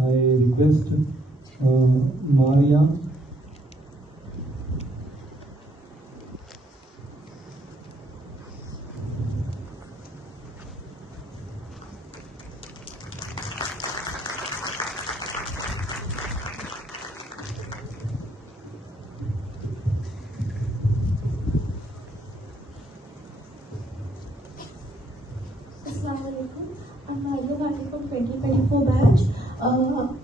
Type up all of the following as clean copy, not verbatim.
I request Maria. I'm Maria Bhatti from 2024 batch.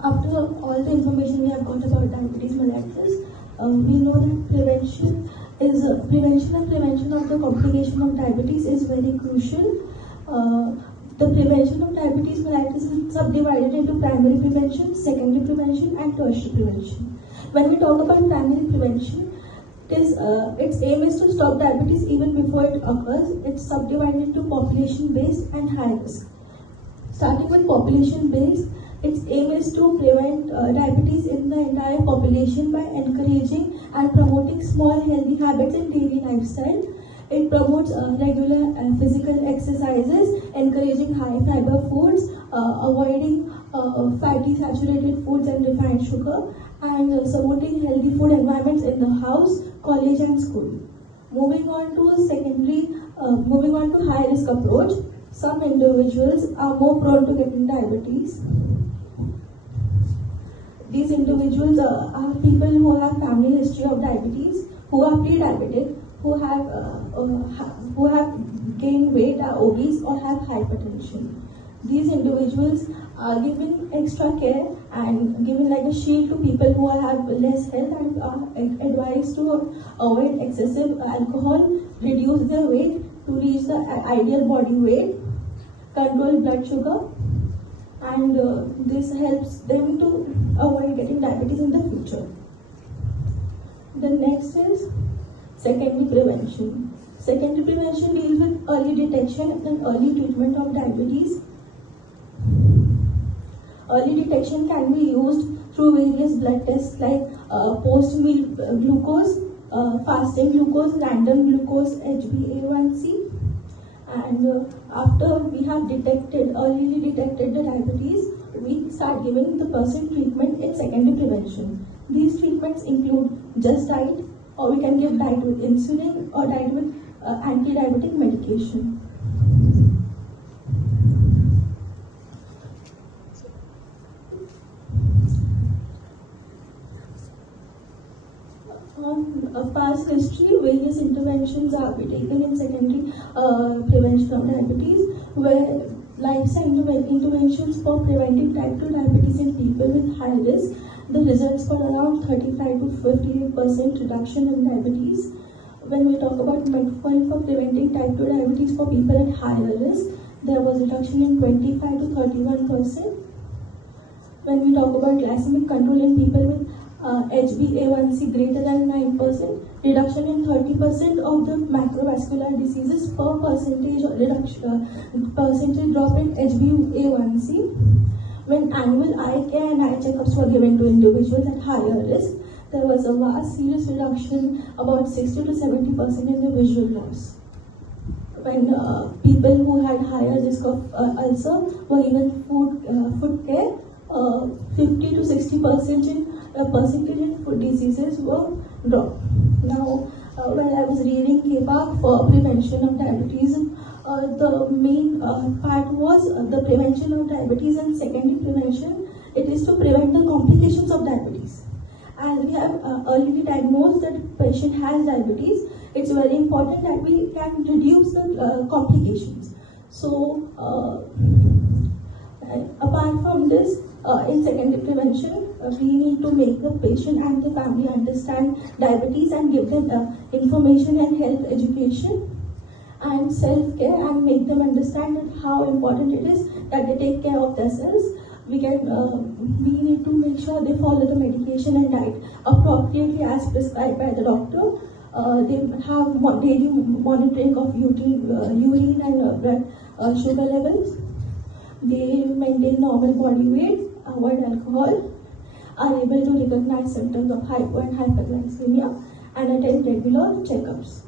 After all the information we have got about diabetes mellitus, we know that prevention and prevention of the complication of diabetes is very crucial. The prevention of diabetes mellitus is subdivided into primary prevention, secondary prevention, and tertiary prevention. When we talk about primary prevention, its aim is to stop diabetes even before it occurs. It's subdivided into population-based and high risk. Starting with population-based, its aim is to prevent diabetes in the entire population by encouraging and promoting small healthy habits in daily lifestyle. It promotes regular physical exercises, encouraging high fiber foods, avoiding fatty saturated foods and refined sugar, and supporting healthy food environments in the house, college and school. Moving on to high risk approach, some individuals are more prone to getting diabetes. These individuals are people who have family history of diabetes, who are pre-diabetic, who have gained weight, are obese, or have hypertension. These individuals are given extra care and given like a shield to people who have less health and are advised to avoid excessive alcohol, reduce their weight to reach the ideal body weight, control blood sugar, and this helps them to avoid getting diabetes in the future. The next is secondary prevention. Secondary prevention deals with early detection and early treatment of diabetes. Early detection can be used through various blood tests like post-meal glucose, fasting glucose, random glucose, HbA1c. And after we have early detected the diabetes, we start giving the person treatment in secondary prevention. These treatments include just diet, or we can give diet with insulin or diet with anti-diabetic medication. On past history, various interventions are taken in secondary prevention of diabetes, where lifestyle interventions for preventing type 2 diabetes in people with high risk, the results for around 35 to 58% reduction in diabetes. When we talk about metformin for preventing type 2 diabetes for people at higher risk, there was reduction in 25 to 31%. When we talk about glycemic control in people with HbA1c greater than 9%, reduction in 30% of the macrovascular diseases per percentage drop in HbA1c. When annual eye care and eye checkups were given to individuals at higher risk, there was a vast serious reduction, about 60 to 70% in the visual loss. When people who had higher risk of ulcer were given food care, 50 to 60% in food diseases were dropped. Now, when I was reading KPAC for prevention of diabetes, the main part was the prevention of diabetes and secondary prevention. It is to prevent the complications of diabetes. As we have early diagnosed that the patient has diabetes, it's very important that we can reduce the complications. So, apart from this, in secondary prevention, we need to make the patient and the family understand diabetes and give them information and health education and self-care, and make them understand that how important it is that they take care of themselves. We need to make sure they follow the medication and diet appropriately as prescribed by the doctor. They have daily monitoring of urine and blood sugar levels. They maintain normal body weight, avoid alcohol, are able to recognize symptoms of hypo and hyperglycemia, and attend regular checkups.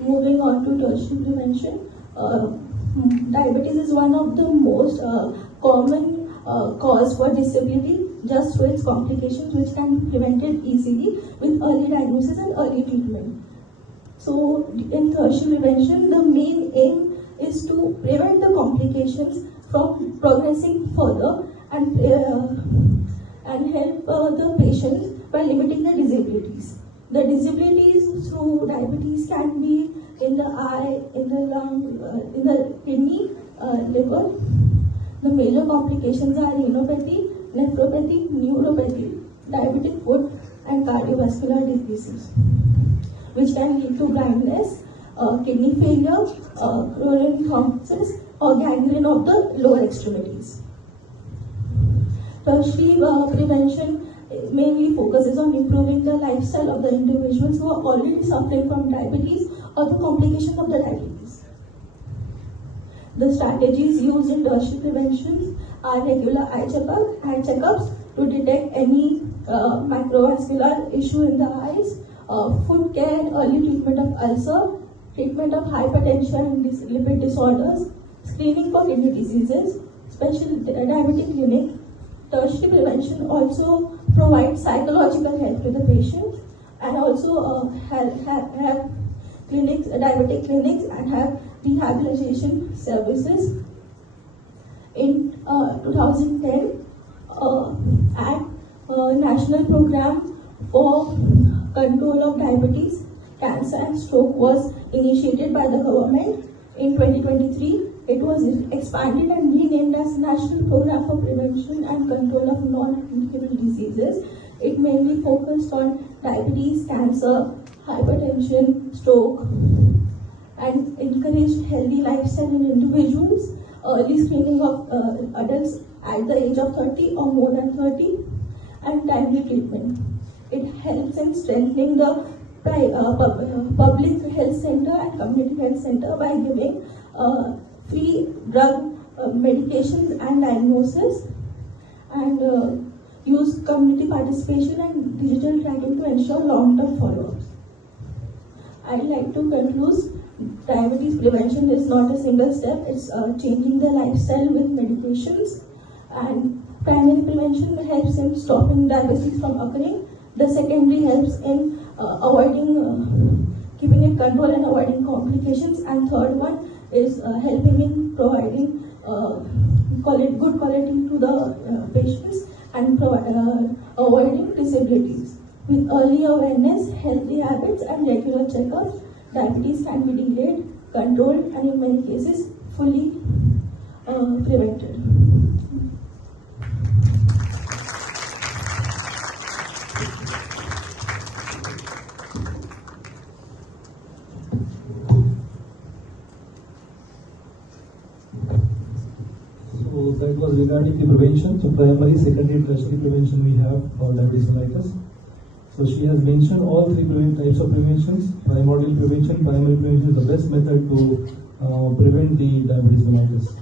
Moving on to tertiary prevention, diabetes is one of the most common cause for disability just through its complications, which can be prevented easily with early diagnosis and early treatment. So in tertiary prevention, the main aim is to prevent the complications from progressing further and help the patients by limiting the disabilities. The disabilities through diabetes can be in the eye, in the lung, in the kidney, liver. The major complications are renopathy, nephropathy, neuropathy, diabetic foot, and cardiovascular diseases, which can lead to blindness, kidney failure, coronary thrombosis, or gangrene of the lower extremities. Tertiary prevention mainly focuses on improving the lifestyle of the individuals who are already suffering from diabetes or the complications of the diabetes. The strategies used in tertiary prevention are regular eye checkups to detect any macrovascular issue in the eyes, foot care and early treatment of ulcer, treatment of hypertension and lipid disorders, screening for kidney diseases, special diabetic clinic. Tertiary prevention also provides psychological help to the patient and also have clinics, diabetic clinics, and have rehabilitation services. In 2010, National Program for Control of Diabetes, Cancer and Stroke was initiated by the government. In 2023, it was expanded and renamed as National Program for Prevention and Control of Non-Communicable Diseases. It mainly focused on diabetes, cancer, hypertension, stroke, and encouraged healthy lifestyle in individuals, early screening of adults at the age of 30 or more than 30, and timely treatment. It helps in strengthening the public health center and community health center by giving free drug medications and diagnosis, and use community participation and digital tracking to ensure long-term follow-ups. I'd like to conclude, diabetes prevention is not a single step, it's changing the lifestyle with medications, and primary prevention helps in stopping diabetes from occurring. The secondary helps in keeping it control and avoiding complications, and third one is helping in providing good quality to the patients and avoiding disabilities. With early awareness, healthy habits, and regular checkups, diabetes can be delayed, controlled, and in many cases fully prevented. So that was regarding the prevention. So primary, secondary, tertiary prevention we have for diabetes mellitus. So she has mentioned all three types of preventions. Primordial prevention, primary prevention is the best method to prevent the diabetes mellitus.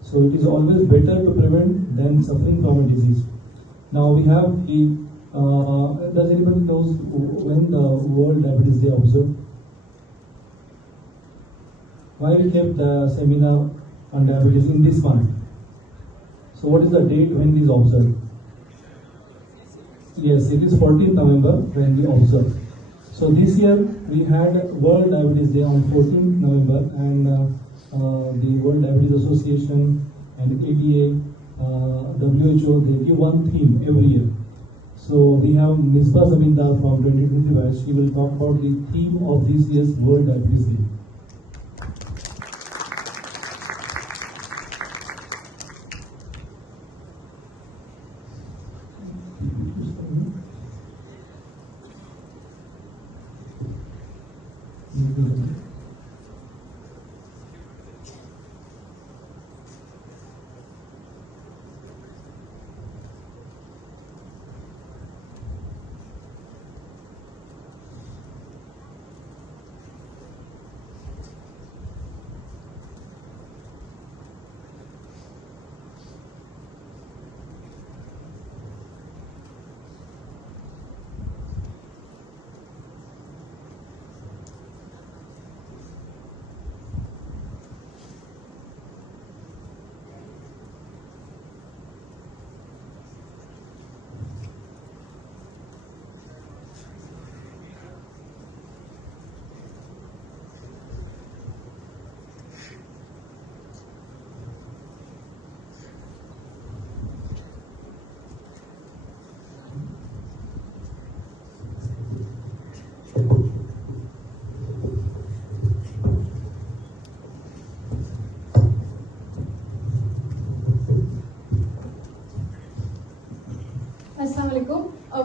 So it is always better to prevent than suffering from a disease. Now we have the, does anybody knows when the World Diabetes Day observed? Why we kept the seminar on diabetes in this month? So what is the date when it is observed? Yes, it is 14th November when we observe. So this year we had World Diabetes Day on 14th November, and the World Diabetes Association and ADA, WHO, they give one theme every year. So we have Misbah Zamindar from 2025. She will talk about the theme of this year's World Diabetes Day.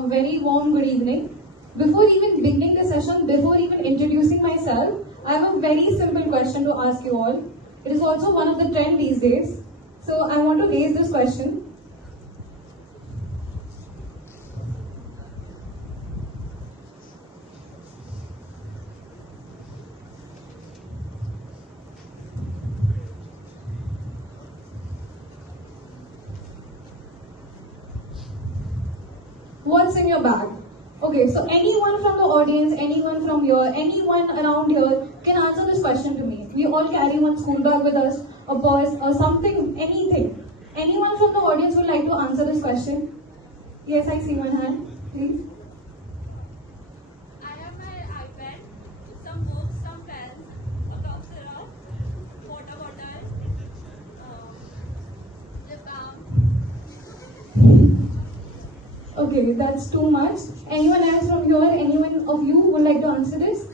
a very warm good evening. Before even beginning the session, before even introducing myself, I have a very simple question to ask you all. It is also one of the trend these days. So I want to raise this question. What's in your bag? Okay, so anyone from the audience, anyone from here, anyone around here can answer this question to me. We all carry one school bag with us, a purse, or something, anything. Anyone from the audience would like to answer this question? Yes, I see one hand, please. I have my iPad, some books, some pens, a cough syrup, water bottle, lip balm. Okay, that's too much. Anyone else from here, anyone of you would like to answer this?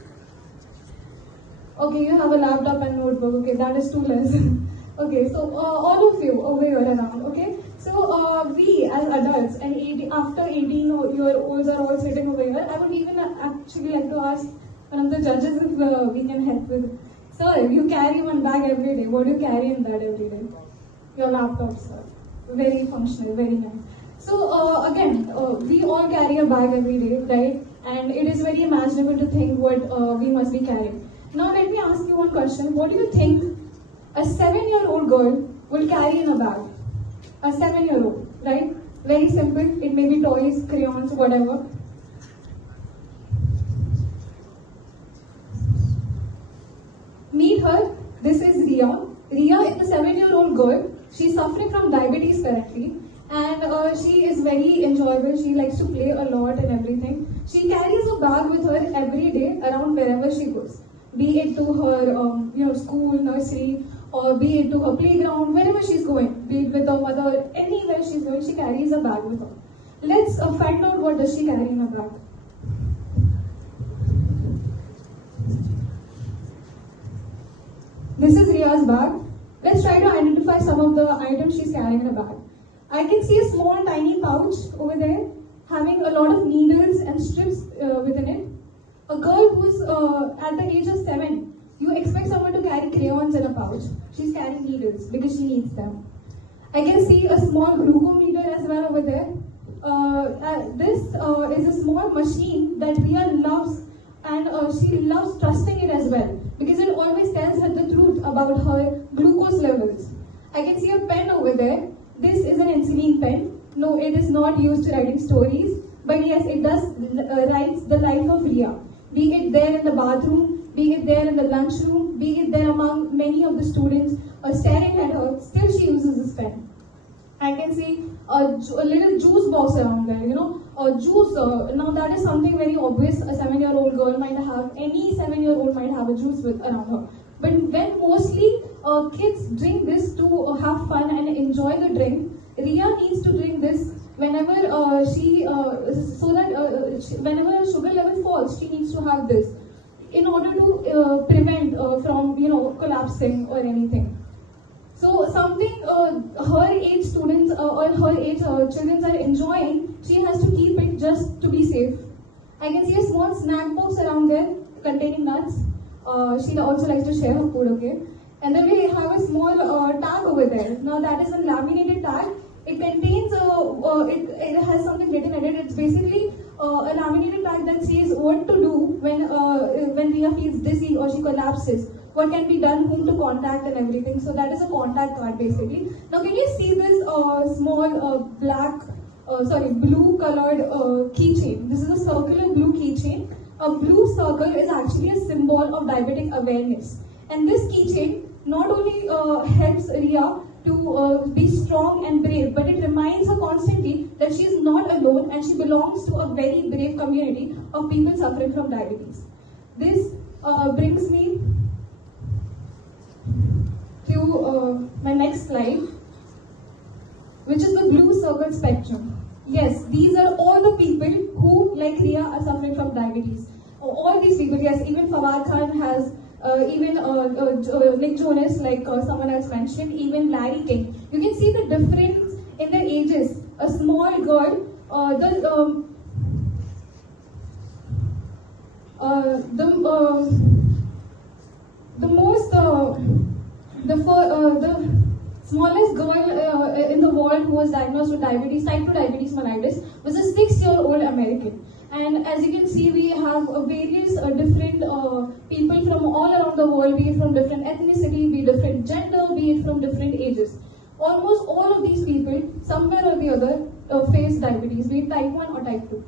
Okay, you have a laptop and notebook. Okay, that is too less. Okay, so all of you over here around. Okay, so we as adults and after 18-year-olds are all sitting over here. I would even actually like to ask one of the judges if we can help with. Sir, you carry one bag every day. What do you carry in that every day? Your laptop, sir. Very functional, very nice. So again, we all carry a bag every day, right? And it is very imaginable to think what we must be carrying. Now let me ask you one question. What do you think a 7-year-old girl will carry in a bag? A 7-year-old, right? Very simple. It may be toys, crayons, whatever. Meet her. This is Ria. Ria is a 7-year-old girl. She's suffering from diabetes currently. And she is very enjoyable. She likes to play a lot and everything. She carries a bag with her every day around wherever she goes. Be it to her school, nursery, or be it to her playground, wherever she's going. Be it with her mother, anywhere she's going, she carries a bag with her. Let's find out what does she carry in her bag. This is Ria's bag. Let's try to identify some of the items she's carrying in her bag. I can see a small tiny pouch over there having a lot of needles and strips within it. A girl who's at the age of 7, you expect someone to carry crayons in a pouch. She's carrying needles because she needs them. I can see a small glucometer as well over there. This is a small machine that Ria loves, and she loves trusting it as well because it always tells her the truth about her glucose levels. I can see a pen over there. This is an insulin pen. No, it is not used to writing stories, but yes, it does write the life of Ria. Be it there in the bathroom, be it there in the lunchroom, be it there among many of the students staring at her, still she uses this pen. I can see a little juice box around there, a juice. Now that is something very obvious. A 7-year-old girl might have, any 7-year-old might have a juice around her. But when mostly kids drink this to have fun and enjoy the drink, Ria needs to drink this whenever whenever sugar level falls, she needs to have this in order to prevent from collapsing or anything. So something her age students or her age children are enjoying, she has to keep it just to be safe. I can see a small snack box around there containing nuts. She also likes to share her food, okay? And then we have a small tag over there. Now that is a laminated tag. It contains, it has something written in it. It's basically a laminated tag that says what to do when Ria feels dizzy or she collapses. What can be done, whom to contact and everything. So that is a contact card basically. Now can you see this small blue colored keychain? This is a circular blue keychain. A blue circle is actually a symbol of diabetic awareness. And this keychain not only helps Ria to be strong and brave, but it reminds her constantly that she is not alone and she belongs to a very brave community of people suffering from diabetes. This brings me to my next slide, which is the blue circle spectrum. Yes, these are all the people who, like Ria, are suffering from diabetes. All these people, yes, even Fawad Khan has, even Nick Jonas, like someone else mentioned, even Larry King. You can see the difference in their ages. A small girl, The smallest girl in the world who was diagnosed with diabetes, type 2 diabetes mellitus, was a 6-year-old American. And as you can see, we have various different people from all around the world, be it from different ethnicity, be it different gender, be it from different ages. Almost all of these people, somewhere or the other, face diabetes, be it type 1 or type 2.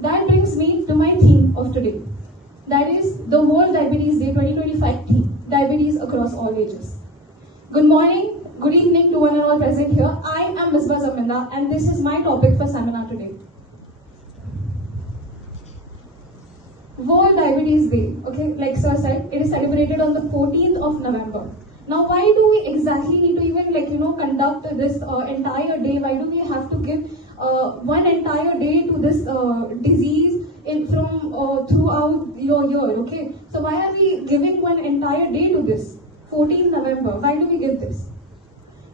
That brings me to my theme of today. That is the World Diabetes Day 2025 theme, diabetes across all ages. Good morning, good evening to one and all present here. I am Misbah Zaminda and this is my topic for seminar today. World Diabetes Day, okay, like sir said, it is celebrated on the 14th of November. Now, why do we exactly need to even conduct this entire day? Why do we have to give one entire day to this disease throughout your year? Okay, so why are we giving one entire day to this? 14th November. Why do we give this?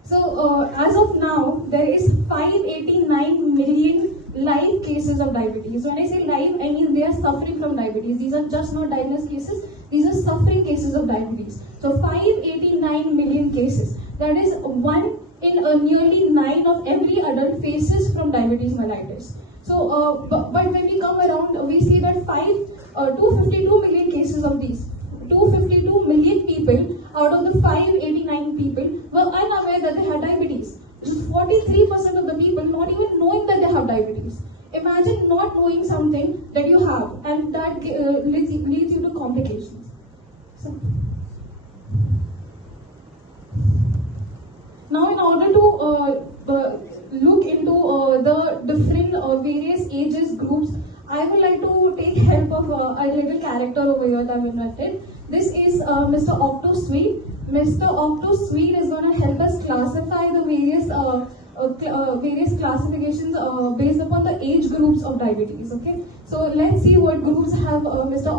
So as of now, there is 589 million live cases of diabetes. When I say live, I mean they are suffering from diabetes. These are just not diagnosed cases. These are suffering cases of diabetes. So 589 million cases. That is 1 in nearly 9 of every adult faces from diabetes mellitus. So, but when we come around, we see that 252 million cases of these. 252 million people out of the 589 people were unaware that they had diabetes. 43% of the people not even knowing that they have diabetes. Imagine not knowing something that you have, and that leads you to complications. So, now, in order to look into the different various ages groups, I would like to take help of a little character over here that I've invented. This is Mr. Octosweet. Mr. Octosweet is going to help us classify the various classifications based upon the age groups of diabetes. Okay, so let's see what groups have Mr.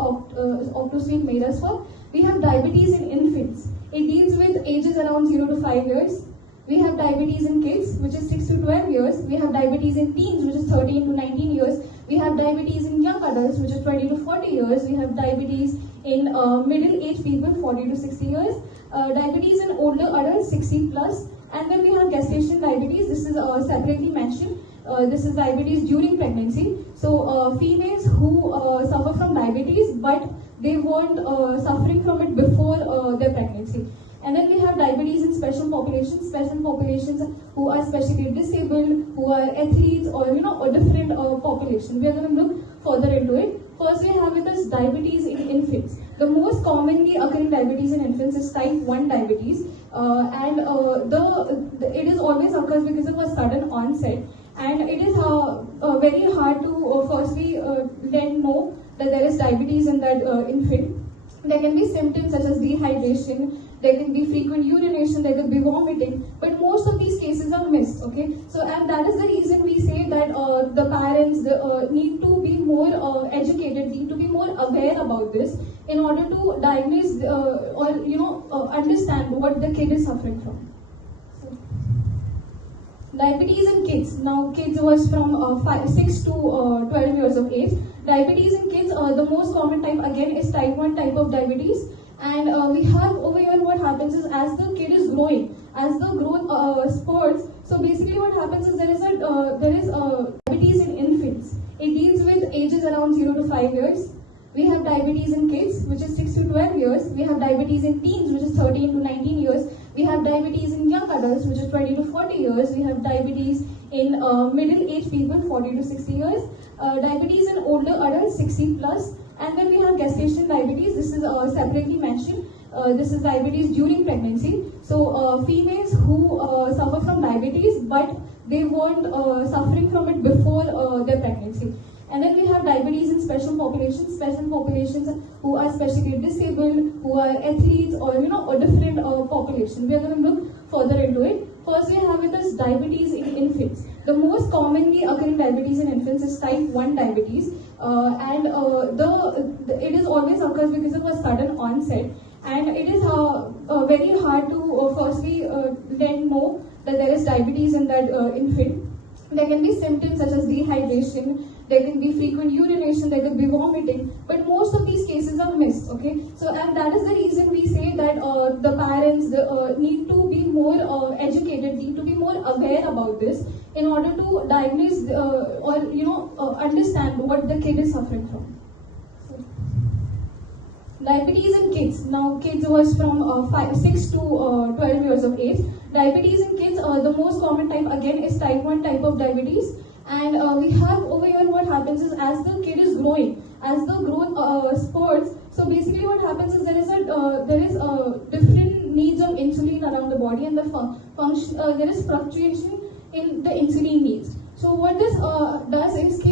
Octosweet made us for. We have diabetes in infants. It deals with ages around 0 to 5 years. We have diabetes in kids, which is 6 to 12 years. We have diabetes in teens, which is 13 to 19 years. We have diabetes in young adults, which is 20 to 40 years. We have diabetes in middle-aged people, 40 to 60 years. Diabetes in older adults, 60 plus. And then we have gestation diabetes. This is separately mentioned. This is diabetes during pregnancy. So females who suffer from diabetes, but they weren't suffering from it before their pregnancy. And then we have diabetes in special populations who are specially disabled, who are athletes, or a different population. We are going to look further into it. First, we have with us diabetes in infants. The most commonly occurring diabetes in infants is type 1 diabetes, and it is always occurs because of a sudden onset, and it is very hard to firstly then know that there is diabetes in that infant. There can be symptoms such as dehydration, there can be frequent urination, there can be vomiting, but most of these cases are missed, okay? So, and that is the reason we say that the parents need to be more educated, need to be more aware about this in order to diagnose or understand what the kid is suffering from. So, diabetes in kids. Now, kids was from 6 to 12 years of age. Diabetes in kids, the most common type again is type 1 type of diabetes. And we have over here what happens is as the kid is growing, as the growth spurts, so basically what happens is there is diabetes in infants. It deals with ages around 0 to 5 years. We have diabetes in kids, which is 6 to 12 years. We have diabetes in teens, which is 13 to 19 years. We have diabetes in young adults, which is 20 to 40 years. We have diabetes in middle-aged people, 40 to 60 years. Diabetes in older adults, 60 plus. And then we have gestation diabetes. This is separately mentioned. This is diabetes during pregnancy. So females who suffer from diabetes, but they weren't suffering from it before their pregnancy. And then we have diabetes in special populations who are specially disabled, who are athletes, or a different population. We are going to look further into it. First, we have with us diabetes in infants. The most commonly occurring diabetes in infants is type 1 diabetes, and it is always occurs because of a sudden onset, and it is very hard to firstly then know that there is diabetes in that infant. There can be symptoms such as dehydration, there can be frequent urination, there can be vomiting, but most of these cases are missed, okay? So, and that is the reason we say that the parents need to be more educated, need to be more aware about this in order to diagnose or, understand what the kid is suffering from. Diabetes in kids. Now, kids was from 6 to 12 years of age. Diabetes in kids, the most common type again is type 1 type of diabetes. And we have over here what happens is as the kid is growing, as the growth spurts, so basically what happens is there is different needs of insulin around the body, and there is fluctuation in the insulin needs. So what this does is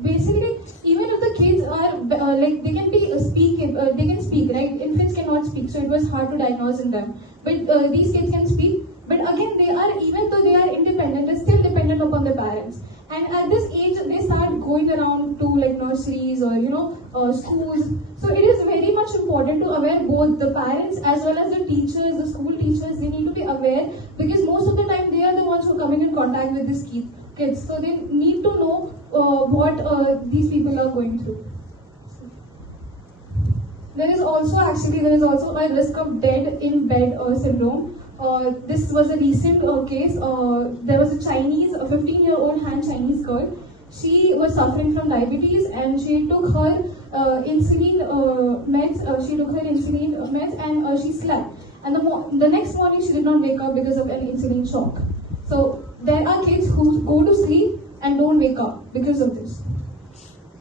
basically even if the kids are like they can speak, right? Infants cannot speak, so it was hard to diagnose in them. But these kids can speak. But again, even though they are independent, they're still dependent upon their parents. And at this age, they start going around to like nurseries or schools. So it is very much important to aware both the parents as well as the teachers, the school teachers. They need to be aware because most of the time they are the ones who are coming in contact with these kids. So they need to know what these people are going through. There is also a risk of dead in bed syndrome. This was a recent case. There was a 15-year-old Han Chinese girl. She was suffering from diabetes and she took her insulin meds. And she slept. And the next morning she did not wake up because of an insulin shock. So there are kids who go to sleep and don't wake up because of this.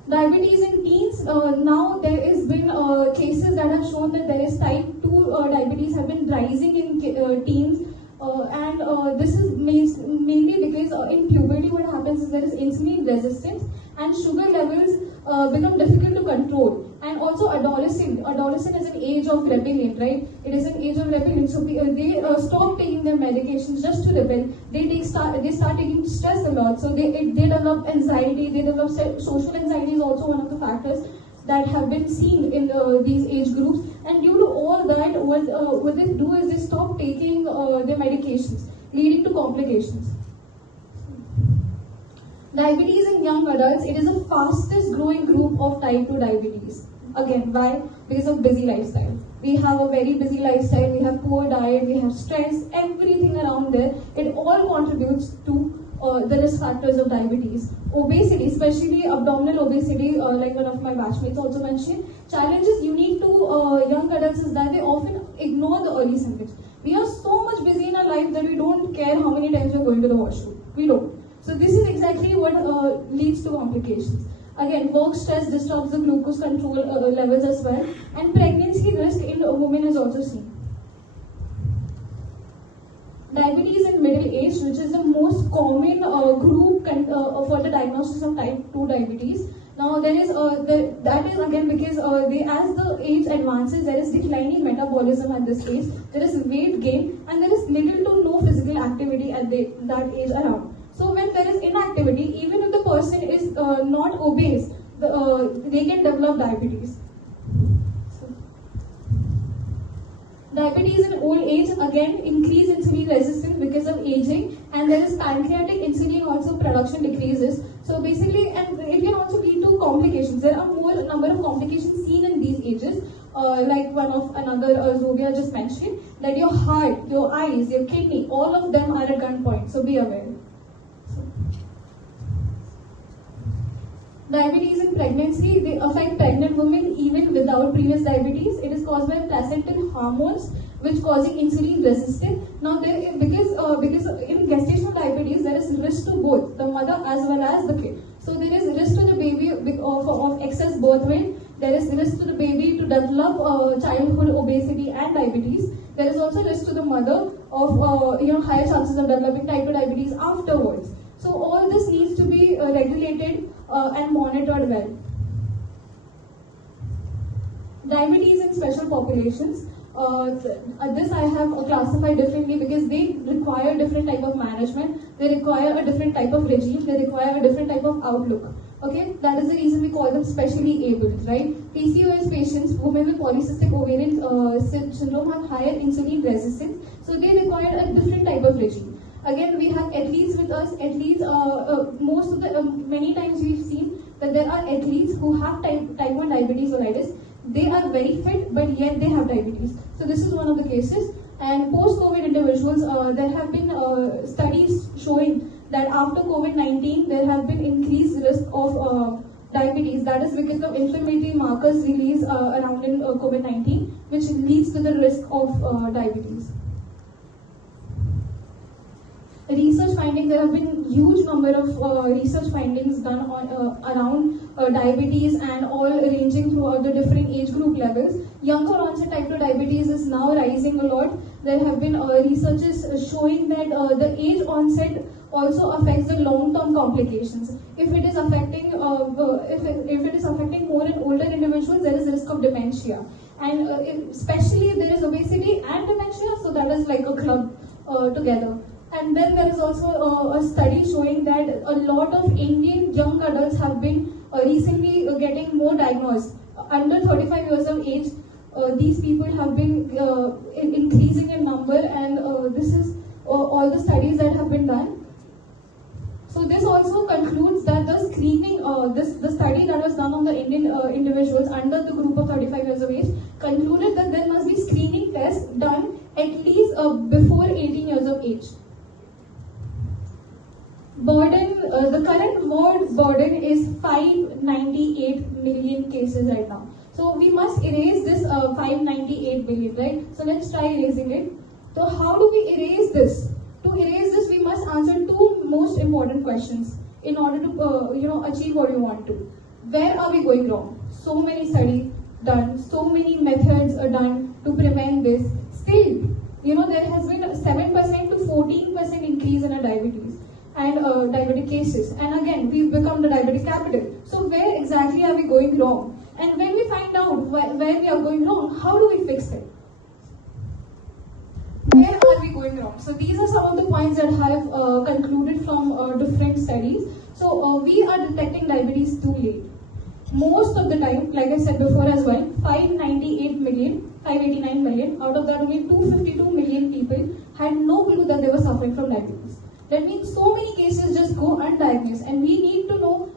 Diabetes in teens, now there has been cases that have shown that there is type 2 diabetes have been rising in teens, and this is mainly because in puberty what happens is there is insulin resistance and sugar levels become difficult to control. And also adolescent is an age of rebellion, right? It is an age of rebellion, so they stop taking their medications just to rebel. They start taking stress a lot, so they develop anxiety, they develop social anxiety is also one of the factors that have been seen in these age groups. And due to all that, what they do is they stop taking their medications, leading to complications. Diabetes in young adults, it is the fastest growing group of type 2 diabetes. Again, why? Because of busy lifestyle. We have a very busy lifestyle, we have poor diet, we have stress, everything around there. It all contributes to the risk factors of diabetes. Obesity, especially abdominal obesity, like one of my batchmates also mentioned. Challenges unique to young adults is that they often ignore the early symptoms. We are so much busy in our life that we don't care how many times we are going to the washroom. We don't. So this is exactly what leads to complications. Again, work stress disturbs the glucose control levels as well, and pregnancy risk in women is also seen. Diabetes in middle age, which is the most common group for the diagnosis of type 2 diabetes. Now that is again because as the age advances, there is declining metabolism at this age, there is weight gain, and there is little to no physical activity at that age around. So when there is inactivity, even if the person is not obese, they can develop diabetes. Diabetes in old age, again, increase insulin resistance because of aging, and there is pancreatic insulin also production decreases. So basically, and it can also lead to complications. There are more number of complications seen in these ages, like Zobia just mentioned, that your heart, your eyes, your kidney, all of them are at gunpoint. So be aware. Diabetes in pregnancy, they affect pregnant women even without previous diabetes. It is caused by placental hormones which causing insulin resistance. Now because in gestational diabetes there is risk to both the mother as well as the kid. So there is risk to the baby of excess birth weight. There is risk to the baby to develop childhood obesity and diabetes. There is also risk to the mother of higher chances of developing type 2 diabetes afterwards. So all this needs to be regulated and monitored well. Diabetes in special populations. This I have classified differently because they require different type of management. They require a different type of regime. They require a different type of outlook. Okay, that is the reason we call them specially abled, right? PCOS patients, women with polycystic ovarian syndrome have higher insulin resistance, so they require a different type of regime. Again, we have athletes with us. Athletes, most of the many times we've seen that there are athletes who have type 1 diabetes mellitus. They are very fit, but yet they have diabetes. So this is one of the cases. And post-COVID individuals, there have been studies showing that after COVID-19, there have been increased risk of diabetes. That is because of inflammatory markers released around in COVID-19, which leads to the risk of diabetes. Research findings, there have been huge number of research findings done on, around diabetes, and all ranging throughout the different age group levels. Younger onset type 2 diabetes is now rising a lot. There have been researches showing that the age onset also affects the long-term complications. If it is affecting if it is affecting more in older individuals, there is risk of dementia, and especially if there is obesity and dementia, so that is like a club together. And then there is also a study showing that a lot of Indian young adults have been recently getting more diagnosed. Under 35 years of age, these people have been increasing in number, and this is all the studies that have been done. So this also concludes that the screening, the study that was done on the Indian individuals under the group of 35 years of age concluded that there must be screening tests done at least before 18 years of age. Burden, the current world burden is 598 million cases right now. So we must erase this 598 billion, right? So let's try erasing it. So how do we erase this? To erase this, we must answer two most important questions in order to achieve what we want to. Where are we going wrong? So many studies done, so many methods are done to prevent this. Still, there has been a 7% to 14% increase in diabetes and diabetic cases. And again, we've become the diabetic capital. So where exactly are we going wrong? And when we find out where we are going wrong, how do we fix it? Where are we going wrong? So these are some of the points that I have concluded from different studies. So we are detecting diabetes too late. Most of the time, like I said before as well, 589 million, out of that only 252 million people had no clue that they were suffering from diabetes. That means so many cases just go undiagnosed, and we need to know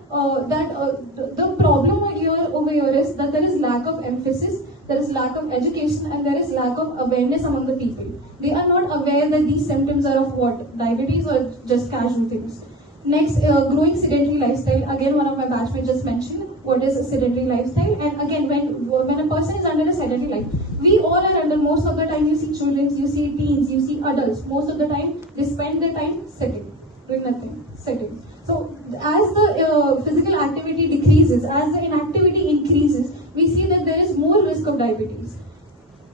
that the problem over here is that there is lack of emphasis, there is lack of education, and there is lack of awareness among the people. They are not aware that these symptoms are of what? Diabetes or just casual things. Next, growing sedentary lifestyle. Again, one of my batchmates just mentioned what is a sedentary lifestyle. And again, when a person is under a sedentary life, we all are under, most of the time you see children, you see teens, you see adults. Most of the time, they spend their time sitting, doing nothing, sitting. So as the physical activity decreases, as the inactivity increases, we see that there is more risk of diabetes.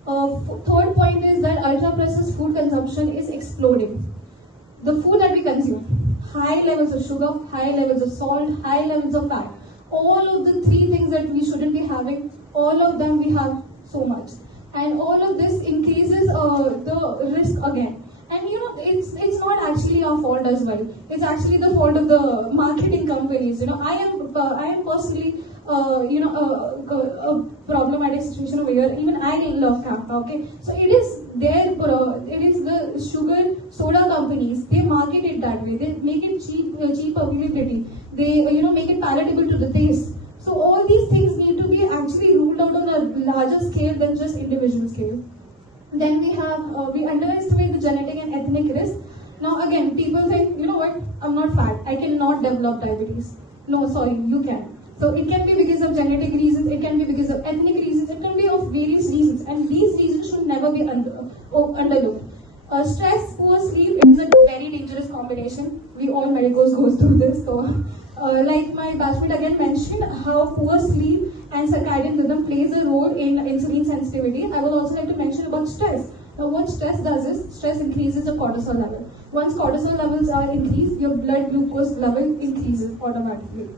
Third point is that ultra-processed food consumption is exploding. The food that we consume, high levels of sugar, high levels of salt, high levels of fat. All of the three things that we shouldn't be having, all of them we have so much. And all of this increases the risk again. And it's not actually our fault as well. It's actually the fault of the marketing companies. I am personally a problematic situation over here. Even I love Fanta, okay? So it is the sugar soda companies, they market it that way. They make it cheap availability. They make it palatable to the taste. So all these things need to be actually ruled out on a larger scale than just individual scale. Then we underestimate the genetic and ethnic risk. Now again, people think, what? I'm not fat. I cannot develop diabetes. No, sorry, you can. So it can be because of genetic reasons, it can be because of ethnic reasons, it can be of various reasons, and these reasons should never be underlooked. Stress, poor sleep is a very dangerous combination. We all medicals go through this. So, like my batchmate again mentioned, how poor sleep and circadian rhythm plays a role in insulin sensitivity. I will also like to mention about stress. Now, what stress does is, stress increases the cortisol level. Once cortisol levels are increased, your blood glucose level increases automatically.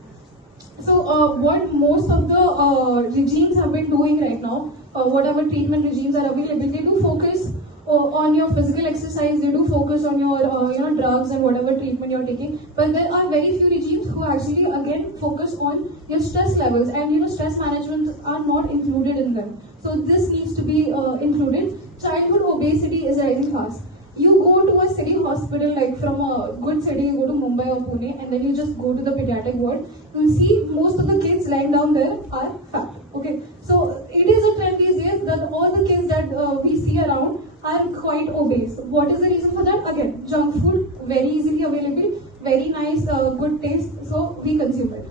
So what most of the regimes have been doing right now, whatever treatment regimes are available, they do focus on your physical exercise, they do focus on your drugs and whatever treatment you're taking. But there are very few regimes who actually again focus on your stress levels, and stress management are not included in them. So this needs to be included. Childhood obesity is rising fast. You go to a city hospital, like from a good city, you go to Mumbai or Pune, and then you just go to the pediatric ward. You'll see most of the kids lying down there are fat. Okay, so it is a trend these days that all the kids that we see around are quite obese. What is the reason for that? Again, junk food, very easily available, very nice, good taste, so we consume it.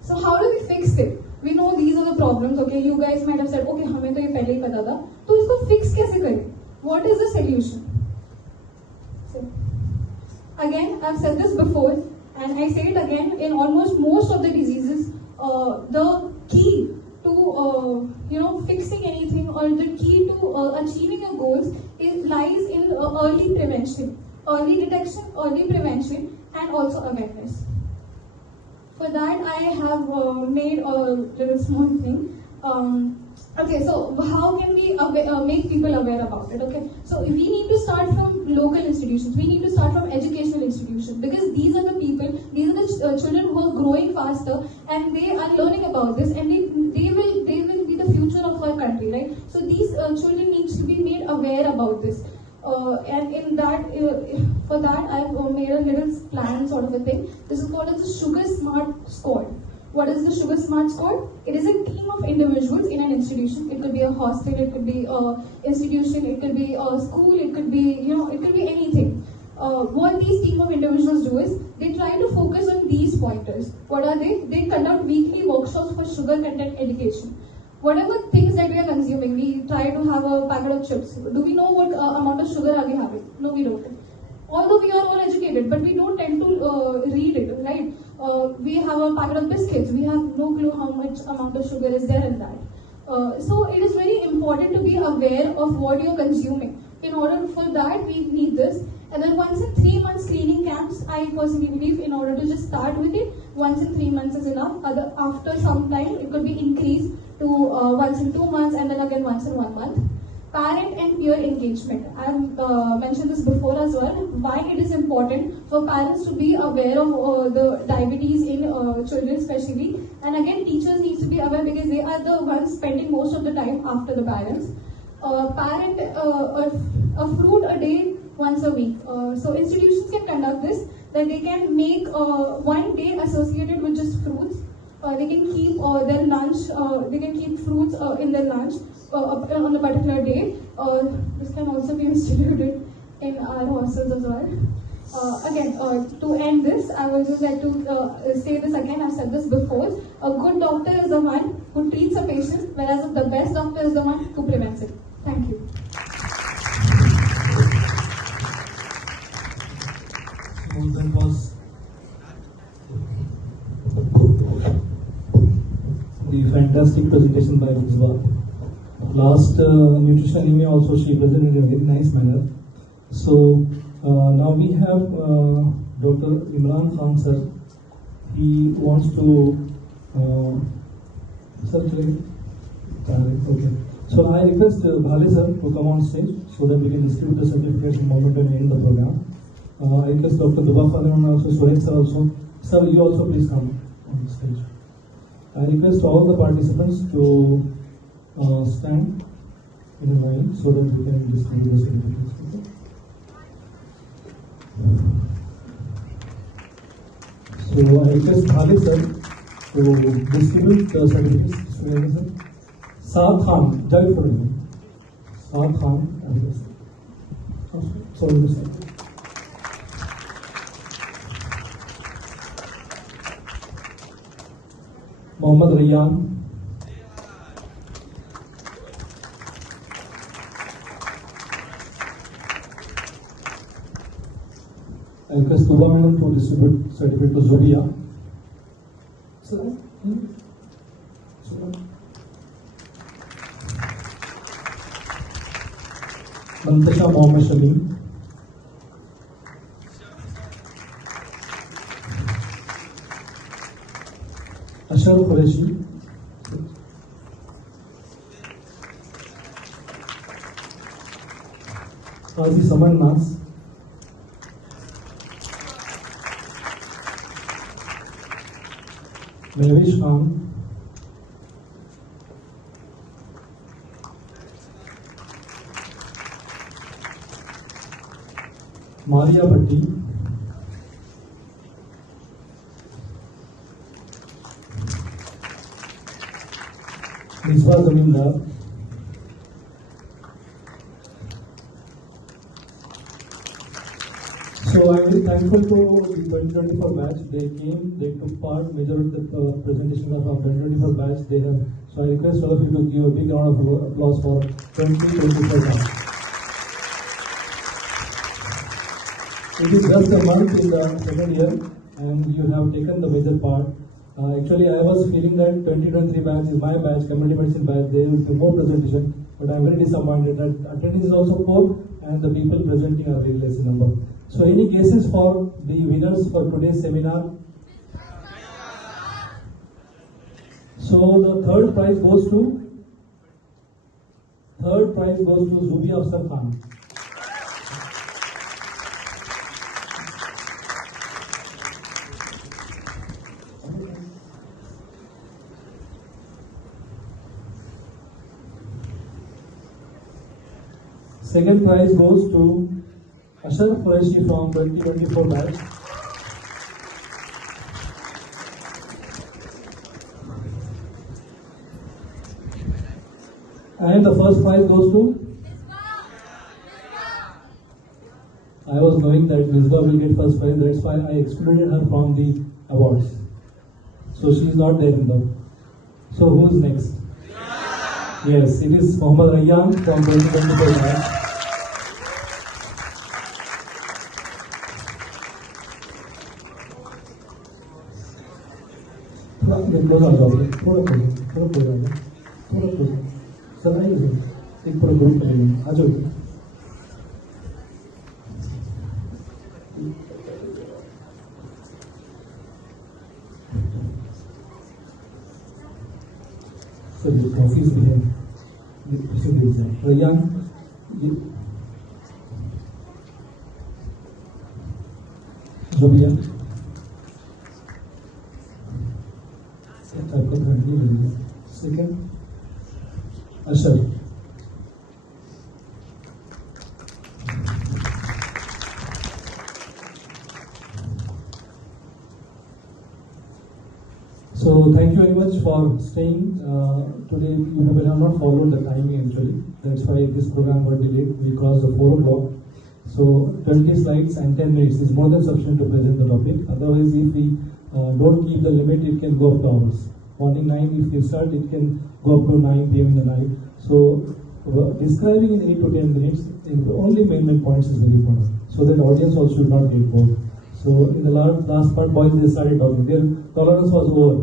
So how do we fix it? We know these are the problems. Okay, you guys might have said, okay, हमें तो ये पहले ही पता था. तो इसको fix कैसे करें? What is the solution? So, again, I've said this before, and I say it again. In almost most of the diseases, the key to fixing anything, or the key to achieving your goals lies in early prevention, early detection, early prevention, and also awareness. For that, I have made a little small thing. Okay, so how can we make people aware about it? Okay, so we need to start from local institutions. We need to start from educational institutions, because these are the people, these are the children who are growing faster, and they are learning about this, and they will be the future of our country, right? So these children needs to be made aware about this. And in that, for that, I've made a little plan sort of a thing. This is called as the Sugar Smart Squad. What is the Sugar Smart Squad? It is a team of individuals in an institution. It could be a hostel, it could be an institution, it could be a school, it could be, it could be anything. What these team of individuals do is, they try to focus on these pointers. What are they? They conduct weekly workshops for sugar content education. Whatever things that we are consuming, we try to have a packet of chips. Do we know what amount of sugar are we having? No, we don't. Although we are all educated, but we don't tend to read it, right? We have a packet of biscuits. We have no clue how much amount of sugar is there in that. So it is very important to be aware of what you're consuming. In order for that, we need this. And then once in 3 months screening camps, I personally believe, in order to just start with it, once in 3 months is enough. After some time, it could be increased to once in 2 months, and then again once in 1 month. Parent and peer engagement. I have mentioned this before as well. Why it is important for parents to be aware of the diabetes in children especially. And again, teachers need to be aware, because they are the ones spending most of the time after the parents. A fruit a day once a week. So institutions can conduct this, that they can make 1 day associated with just fruits. They can keep their lunch, they can keep fruits in their lunch on a particular day. This can also be instituted in our hostels as well. Again, to end this, I would just like to say this again. I've said this before. A good doctor is the one who treats a patient, whereas the best doctor is the one who prevents it. Thank you. So that was the fantastic presentation by Rizwa. Last nutrition anemia also she presented in a very nice manner. So now we have Dr. Imran Khan sir. He wants to okay. So I request Bhale sir to come on stage so that we can distribute the certificates in moment and end the program. I request Dr. Dubha Father and also Suresh sir also. Sir, you also please come on the stage. I request all the participants to stand in a line so that we can distribute the certificates. So I request Bhale sir to distribute the certificates. Saad Khan, Jai for you. Saad Khan, sorry, this side. Mohammad Rayyan. I request Tuba to distribute certificate to Zubia. Mantasha Mohammed Shalim. Ashar Qureshi. Qazi Saman Nas. Mehwish Khan. Maria Bhatti, Misbah Zamindar, so I am very thankful to the 2024 batch. They came, they took part, majority of the presentation was from 2024 batch. They have, so I request all of you to give a big round of applause for 2024 batch. It is just a month in the second year, and you have taken the major part. Actually, I was feeling that 2023 batch is my batch, community medicine batch. There will be more presentation, but I am very disappointed that attendance is also poor, and the people presenting are very less in number. So, any guesses for the winners for today's seminar? So, the third prize goes to Zubi Afsar Khan. Second prize goes to Ashraf Qureshi from 2024 batch. And the first prize goes to? I was knowing that Misbah will get first prize, that's why I excluded her from the awards. So she is not there in the. So who is next? Yes, it is Mohammad Rayyan from 2024 batch. थोड़ा sir आइए एक पूरा group करेंगे आ जाओ sir ये trophies भी है इसे दे जाए रैयान जो भी है Second, Ashraf. So thank you very much for staying. Today you have not followed the timing actually. That's why this program was delayed. We crossed the 4 o'clock. So 20 slides and 10 minutes is more than sufficient to present the topic. Otherwise, if we don't keep the limit, it can go up to hours. Morning 9, if we start, it can go up to 9 p.m. in the night. So, describing in 8 to 10 minutes, only main points is very important. So that audience also should not get bored. So, in the last part, boys, they started talking. Their tolerance was over.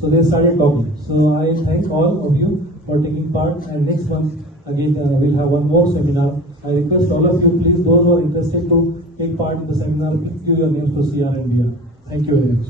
So, they started talking. So, I thank all of you for taking part. And next month, again, we'll have one more seminar. I request all of you, please, those who are interested to take part in the seminar, please give your names to CR and BR. Thank you very much.